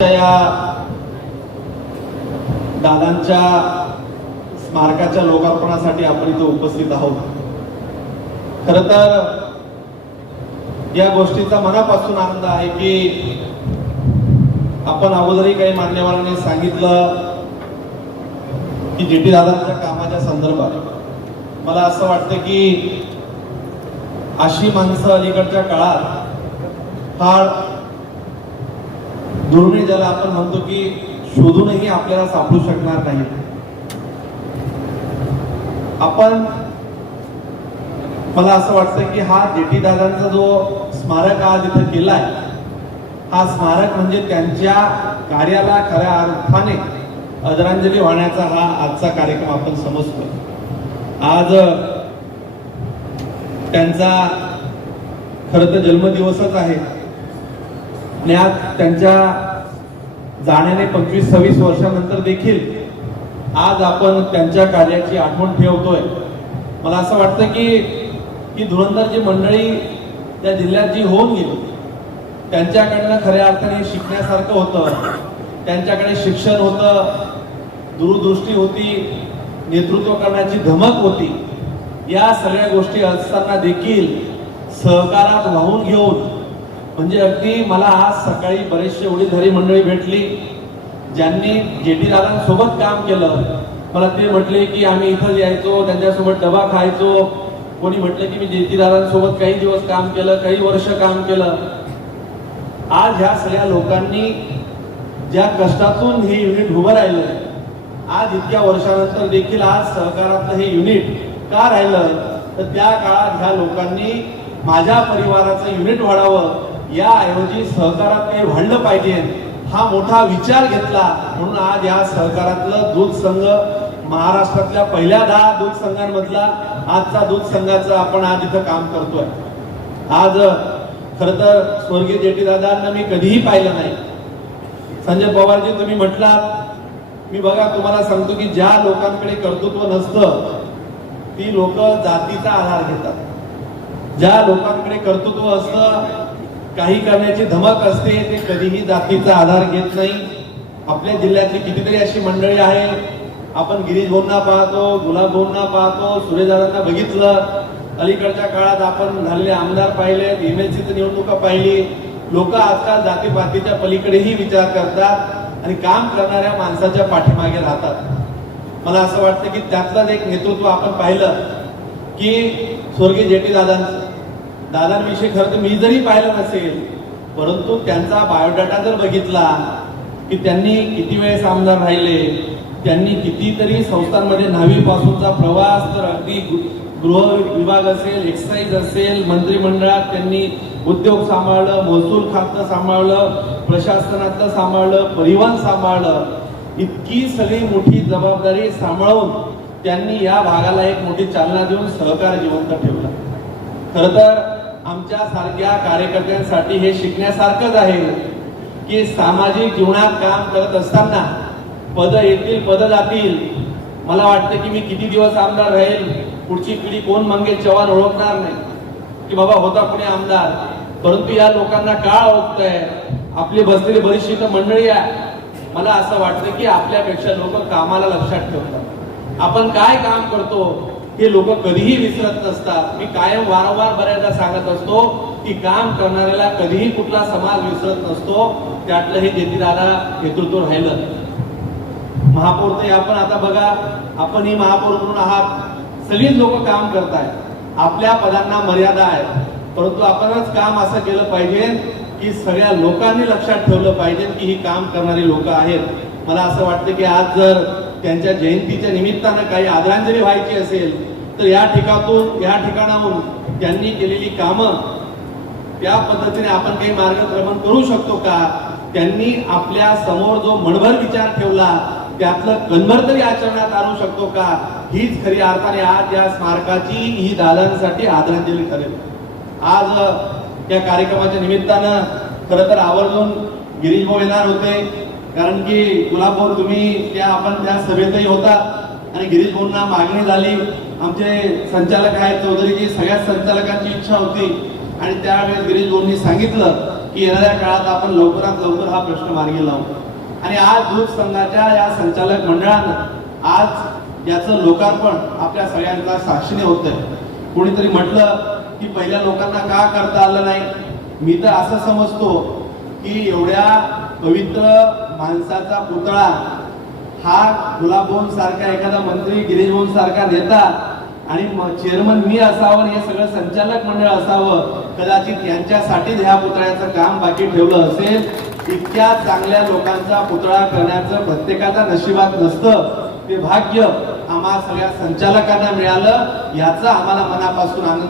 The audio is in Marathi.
या दादांच्या स्मारकाच्या लोकार्पणासाठी आपण इथे उपस्थित आहोत। खरं तर या गोष्टीचा मनापासून आनंद आहे की आपण अगोदरही काही मान्यवरांनी सांगितलं की जेटी दादांच्या कामाच्या संदर्भात मला असं वाटतं की अशी माणसं अलीकडच्या काळात फार दुर्मिळ, ज्याला आपण म्हणतो की शोधूनही आपल्याला सापडू शकणार नाही। आपण मला असं वाटतं की हा जेटी दादांचा जो स्मारक आज इथे केलाय, हा स्मारक म्हणजे त्यांच्या कार्याला खऱ्या अर्थाने आदरांजली वाहण्याचा हा आजचा कार्यक्रम आपण समजतो। आज त्यांचा खरं तर जन्मदिवसच आहे आणि आज त्यांच्या जाण्याने 25-26 वर्षानंतर देखील आज आपण त्यांच्या कार्याची आठवण ठेवतोय। मला असं वाटतं की धुरंधर जी मंडळी त्या जिल्ह्यात जी होऊन गेली, त्यांच्याकडनं खऱ्या अर्थाने शिकण्यासारखं होतं, त्यांच्याकडे शिक्षण होतं, दूरदृष्टी होती, नेतृत्व करण्याची धमक होती। या सगळ्या गोष्टी असताना देखील सहकारात वाहून घेऊन, म्हणजे अगदी मला आज सकाळी बरेचसे उडीधारी मंडळी भेटली ज्यांनी जेटी दादांसोबत काम केलं। मला ते म्हटले की आम्ही इथं यायचो, त्यांच्यासोबत डबा खायचो। कोणी म्हटलं की मी जेटी दादांसोबत काही दिवस काम केलं, काही वर्ष काम केलं। आज ह्या सगळ्या लोकांनी ज्या कष्टातून हे युनिट उभं राहिलं, आज इतक्या वर्षानंतर देखील आज सहकारातलं हे युनिट का राहिलं, तर त्या काळात ह्या लोकांनी माझ्या परिवाराचं युनिट वाढावं, याऐवजी सहकारात काही वाढलं पाहिजे, हा मोठा विचार घेतला। म्हणून आज या सहकारातलं दूध संघ महाराष्ट्रातल्या पहिल्या 10 दूध संघांमधला आजचा दूध संघाचं आपण आज इथं काम करतोय। आज खरं तर स्वर्गीय जेटी दादांना मी कधीही पाहिलं नाही। संजय पवारजी, तुम्ही म्हटलात, मी बघा तुम्हाला सांगतो की ज्या लोकांकडे कर्तृत्व नसतं ती लोक जातीचा आधार घेतात, ज्या लोकांकडे कर्तृत्व असतं, काही करण्याची धमक असते, ते कधीही जातीचा आधार घेत नाही। आपल्या जिल्ह्यातली कितीतरी अशी मंडळी आहे, आपण गिरीश भाऊंना पाहतो, गुलाब भाऊंना पाहतो, सुरेशदादांना बघितलं, अलीकडच्या काळात आपण झालेले आमदार पाहिले, MLCची निवडणुका पाहिली। लोक आजकाल जातीपातीच्या पलीकडेही विचार करतात आणि काम करणाऱ्या माणसाच्या पाठीमागे राहतात। मला असं वाटतं की त्यातलंच एक नेतृत्व आपण पाहिलं की स्वर्गीय जेटी दादांविषयी खरं तर मी जरी पाहिलं नसेल, परंतु त्यांचा बायोडाटा जर बघितला की त्यांनी किती वेळेस आमदार राहिले, त्यांनी कितीतरी संस्थांमध्ये 9वी पासूनचा प्रवास, तर अगदी गृह विभाग असेल, एक्साईज असेल, मंत्रिमंडळात त्यांनी उद्योग सांभाळलं, महसूल खातं सांभाळलं, प्रशासनातलं सांभाळलं, परिवहन सांभाळलं। इतकी सगळी मोठी जबाबदारी सांभाळून त्यांनी या भागाला एक मोठी चालना देऊन सहकार जिवंत ठेवला। खरं तर आमच्या सारख्या कार्यकर्त्यांसाठी हे शिकण्यासारखंच आहे की सामाजिक जीवनात काम करत असताना पद येतील, पद जातील। मला वाटतं की मी किती दिवस आमदार राहील, पुढची पिढी कोण मंगेश चव्हाण ओळखणार नाही की बाबा होता कोणी आमदार, परंतु या लोकांना काळ ओळखतंय। आपली बसलेली बरीचशी मंडळी आहे, मला असं वाटतं की आपल्यापेक्षा लोक कामाला लक्षात ठेवतात, आपण काय काम करतो हे लोक कधीही विसरत नसतात। मी कायम वारंवार बऱ्याचदा सांगत असतो की काम करणाऱ्याला कधीही कुठला समाज विसरत नसतो, त्यातलं हे जेटी दादा नेतृत्व राहिलं। महापौर तर आपण आता बघा, आपणही महापौर म्हणून आहात, सगळीच लोक काम करतायत, आपल्या पदांना मर्यादा आहे, परंतु आपणच काम असं केलं पाहिजे की सगळ्या लोकांनी लक्षात ठेवलं पाहिजे की ही काम करणारी लोक आहेत। मला असं वाटतं की आज जर त्यांच्या जयंतीच्या निमित्तानं काही आदरांजली व्हायची असेल तर या ठिकाणाहून त्यांनी केलेली कामं, त्या पद्धतीने आपण काही मार्गक्रमण करू शकतो का? त्यांनी आपल्या समोर जो मनभर विचार ठेवला त्यातलं कणभर तरी आचरणात आणू शकतो का? हीच खरी अर्थाने आज या स्मारकाची, ही दादांसाठी आदरांजली ठरेल। आज या कार्यक्रमाच्या निमित्तानं खरं तर आवर्जून गिरीश भाऊ येणार होते, कारण की गुलाब भाऊ तुम्ही आपण त्या सभेतही होता आणि गिरीश भाऊंना मागणी झाली, आमचे संचालक आहेत चौधरीजी, सगळ्या संचालकांची इच्छा होती आणि त्यावेळेस गिरीश भाऊंनी सांगितलं की येणाऱ्या काळात आपण लवकरात लवकर हा प्रश्न मार्गी लावू. आणि आज दूध संघाच्या या संचालक मंडळानं आज याचं लोकार्पण आपल्या सगळ्यांच्या साक्षीने होतंय. कोणीतरी म्हटलं की पहिल्या लोकांना का करता आलं नाही. मी तर असं समजतो की एवढ्या पवित्र माणसाचा पुतळा हा गुलाबभाऊ सारखा एखादा मंत्री, गिरीश भाऊ सारखा नेता आणि चेअरमन मी असावं, हे सगळं संचालक मंडळ असावं, कदाचित यांच्यासाठी ह्या पुतळ्याचं काम बाकी ठेवलं असेल. इतक्या चांगल्या लोकांचा पुतळा करण्याचं प्रत्येकाच्या नशिबात नसतं. ते भाग्य आम्हा सगळ्या संचालकांना मिळालं, याचा आम्हाला मनापासून आनंद